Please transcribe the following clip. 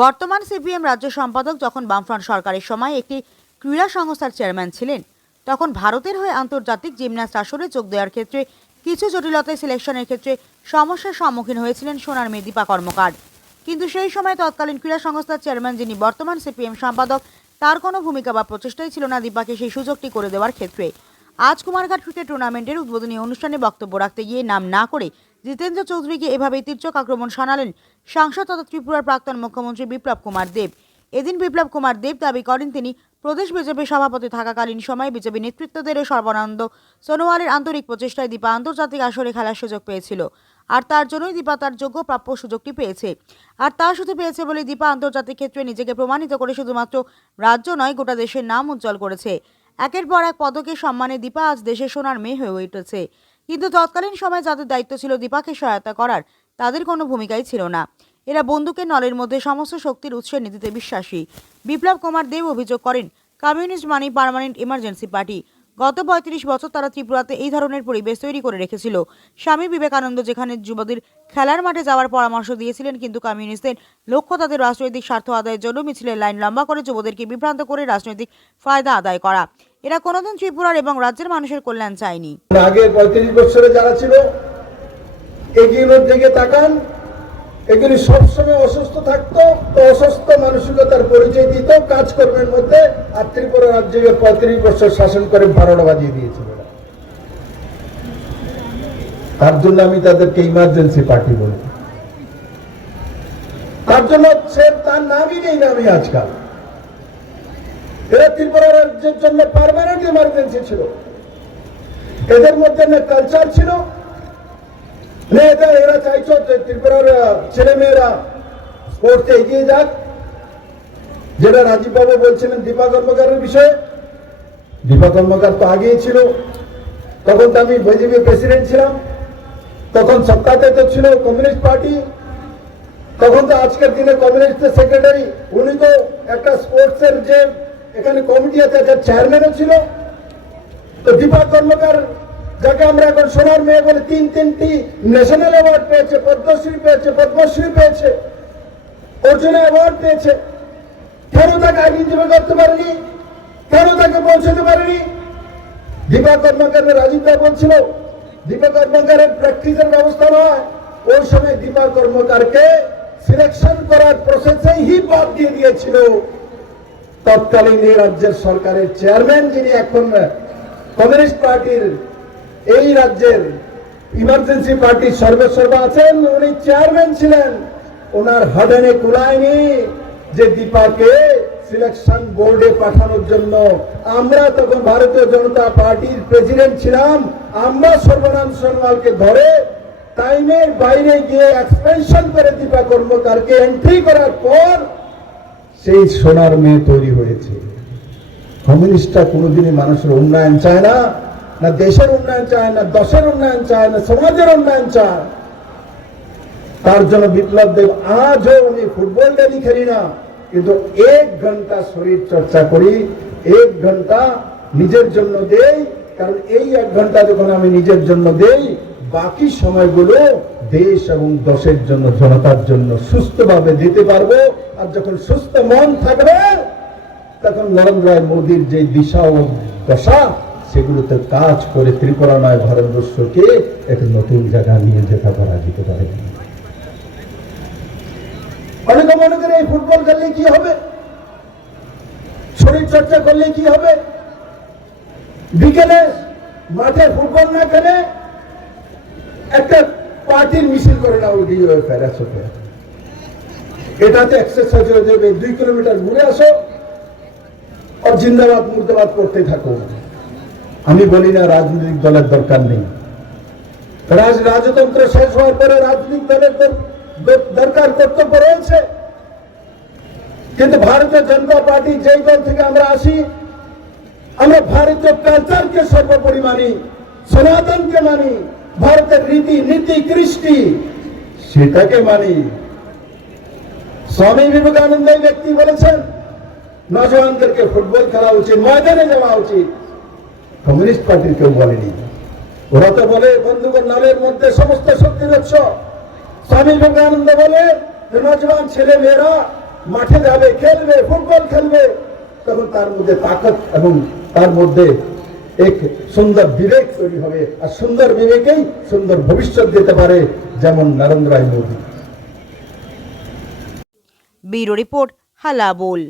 বর্তমান সিপিএম রাজ্য সম্পাদক যখন বামফ্রন্ট সরকারের সময় একটি ক্রীড়া সংস্থার চেয়ারম্যান ছিলেন, তখন ভারতের হয়ে আন্তর্জাতিক জিমন্যাস্ট আসরে যোগ দেওয়ার ক্ষেত্রে কিছু জটিলতায় সিলেকশনের ক্ষেত্রে সমস্যার সম্মুখীন হয়েছিলেন সোনার মেয়ে দীপা কর্মকার। কিন্তু সেই সময় তৎকালীন ক্রীড়া সংস্থার চেয়ারম্যান যিনি বর্তমান সিপিএম সম্পাদক, তার কোনো ভূমিকা বা প্রচেষ্টাই ছিল না দীপাকে সেই সুযোগটি করে দেওয়ার ক্ষেত্রে। আজ কুমারঘাট ক্রিকেট টুর্নামেন্টের উদ্বোধনী অনুষ্ঠানে বক্তব্য রাখতে গিয়ে নাম না করে জিতেন্দ্র চৌধুরীকে এভাবেই তীর্যক আক্রমণ শোনালেন সাংসদ তথা ত্রিপুরার প্রাক্তন মুখ্যমন্ত্রী বিপ্লব কুমার দেব। এদিন বিপ্লব কুমার দেব দাবি করেন, তিনি প্রদেশ বিজেপি সভাপতি থাকাকালীন সময়ে বিজেপি নেতৃত্বদের সর্বানন্দ সোনোয়ালের আন্তরিক প্রচেষ্টায় দীপা আন্তর্জাতিক আসরে খেলার সুযোগ পেয়েছিল। আর তার জন্যই দীপা তার যোগ্য প্রাপ্য সুযোগটি পেয়েছে। আর তা শুধু পেয়েছে বলে দীপা আন্তর্জাতিক ক্ষেত্রে নিজেকে প্রমাণিত করে শুধুমাত্র রাজ্য নয়, গোটা দেশের নাম উজ্জ্বল করেছে। একের পর এক পদকের সম্মানে দীপা আজ দেশের সোনার মেয়ে হয়ে উঠেছে। কিন্তু তৎকালীন সময় যাদের দায়িত্ব ছিল দীপাকে সহায়তা করার, তাদের কোনো ভূমিকাই ছিল না। এরা বন্দুকের নলের মধ্যে সমস্ত শক্তির উৎসের নীতিতে বিশ্বাসী। বিপ্লব কুমার দেব অভিযোগ করেন, communist money permanent emergency party. গত পঁয়ত্রিশ বছর তারা ত্রিপুরাতে এই ধরনের পরিবেশ তৈরি করে রেখেছিল। স্বামী বিবেকানন্দ যেখানে যুবদের খেলার মাঠে যাওয়ার পরামর্শ দিয়েছিলেন, কিন্তু কমিউনিস্টদের লক্ষ্য তাদের রাজনৈতিক স্বার্থ আদায়ের জন্য মিছিলের লাইন লম্বা করে যুবদেরকে বিভ্রান্ত করে রাজনৈতিক ফায়দা আদায় করা। এরা কোনোদিন ত্রিপুরার এবং রাজ্যের মানুষের কল্যাণ চায়নি। আগে পঁয়ত্রিশ বছরে যারা ছিল এগুলোর দিকে তাকান, এগুলি সবসময় অসুস্থ থাকতো, তো অসুস্থ মানসিকতার পরিচয় দিত কাজকর্মের মধ্যে, আর ত্রিপুরা রাজ্যকে পঁয়ত্রিশ বছর শাসন করে বারোটা বাজিয়ে দিয়েছিল। তার জন্য আমি তাদেরকে ইমার্জেন্সি পার্টি বলি। তার জন্য সে তার নামই নেই নামই আজকাল। এরা ত্রিপুরা রাজ্যের জন্য পারমানেন্ট ইমার্জেন্সি ছিল। এদের মধ্যে না কালচার ছিল, না এটা এরা চাইছো যে ত্রিপুরার ছেলে মেয়েরা স্পোর্টসে এগিয়ে যাক। যেটা রাজীব বাবু বলছিলেন দীপা কর্মকারের বিষয়ে। দীপা কর্মকার তো আগেই ছিল। তখন তো আমি বিজেপি প্রেসিডেন্ট ছিলাম। তখন সত্তাতে তো ছিল কমিউনিস্ট পার্টি তখন তো আজকের দিনে কমিউনিস্টের সেক্রেটারি উনি তো একটা স্পোর্টসের যে এখানে কমিটি আছে যার চেয়ারম্যানও ছিল। তো দীপা কর্মকার, যাকে আমরা এখন সোনার মেয়ে বলে তিন তিনটি ন্যাশনাল অ্যাওয়ার্ড পেয়েছে, পদ্মশ্রী পেয়েছে পদ্মশ্রী পেয়েছে, অর্জুন অ্যাওয়ার্ড পেয়েছে। কেন তাকে আইডেন্টিফাই করতে পারেনি? কেন তাকে পৌঁছাতে পারেনি? দীপা কর্মকারের রাজীব দা বলছিল দীপা কর্মকারের প্র্যাকটিসের ব্যবস্থা নয়। ওই সময় দীপা কর্মকারকে সিলেকশন করার প্রসেসেই হি বাদ দিয়ে দিয়েছিল। তৎকালীন এই রাজ্যের সরকারের চেয়ারম্যান যিনি এখন কমিউনিস্ট পার্টির এই রাজ্যের ইমার্জেন্সি পার্টির সর্বেসর্বা আছেন, উনি চেয়ারম্যান ছিলেন। ওনার হাডেনে কুলায়নি যে দীপাকে সিলেকশন বোর্ডে পাঠানোর জন্য। আমরা তখন ভারতীয় জনতা পার্টির প্রেসিডেন্ট ছিলাম, আমরা সর্বনাম সোনোয়ালকে ধরে টাইমের বাইরে গিয়ে এক্সপেনশন করে দীপা কর্মকারকে এন্ট্রি করার পর সেই সোনার মেয়ে তৈরি হয়েছে। কমিউনিস্টরা কোনোদিনই মানুষের উন্নয়ন চায় না না দেশের উন্নয়ন চায় না, দশের উন্নয়ন চায় না, সমাজের উন্নয়ন চায়। তার জন্য বিপ্লব দেব, আজও উনি ফুটবল ডেলি খেলি না, কিন্তু এক ঘণ্টা শরীর চর্চা করি, এক ঘণ্টা নিজের জন্য দেই, কারণ এই এক ঘণ্টা যখন আমি নিজের জন্য দেই, বাকি সময়গুলো দেশ এবং দশের জন্য, জনতার জন্য সুস্থভাবে দিতে পারব। আর যখন সুস্থ মন থাকবে, তখন নরেন্দ্র মোদীর যে দিশা ও দশা, সেগুলোতে কাজ করে ত্রিপুরা নয় ভারতবর্ষকে একটা নতুন জায়গা নিয়ে যেতে পারা যেতে পারে অনেকে মনে করে এই ফুটবল খেললে কি হবে? শরীর চর্চা করলে কি হবে? বিকেলে মাঠে ফুটবল না খেলে একটা পার্টির মিছিল করে না ওই দিয়ে প্যারাসোতে এটাতে এক্সারসাইজ হয়ে যাবে দুই কিলোমিটার ঘুরে আসো আর জিন্দাবাদ, মুর্দাবাদ করতে থাকো। আমি বলি না রাজনৈতিক দলের দরকার নেই। রাজ, রাজতন্ত্র শেষ হওয়ার পরে রাজনৈতিক দলের দর- দর- দরকার কর্তব্য রয়েছে। কিন্তু ভারতীয় জনতা পার্টি যেই দল থেকে আমরা আসি, আমরা ভারতীয় কালচারকে সর্বোপরি মানি, সনাতনকে মানি। ভারতের রীতি, নীতি, কৃষ্টি, সেটাকে মানি। স্বামী বিবেকানন্দ ব্যক্তি বলেছেন, নজওয়ানদেরকে ফুটবল খেলা উচিত, ময়দানে যাওয়া উচিত। কমিউনিস্ট পার্টির কেউ বলেনি। ওরা তো বলে, বন্ধুগণ নালের মধ্যে সমস্ত শক্তির উৎস। স্বামী বিবেকানন্দ বলে নজওয়ান ছেলে মেয়েরা মাঠে যাবে, খেলবে, ফুটবল খেলবে, তখন তার মধ্যে তাকত এবং তার মধ্যে এক সুন্দর বিবেক তৈরি হবে। আর সুন্দর বিবেকেই সুন্দর ভবিষ্যৎ দিতে পারে যেমন নরেন্দ্র মোদী। ব্যুরো রিপোর্ট হালা বোল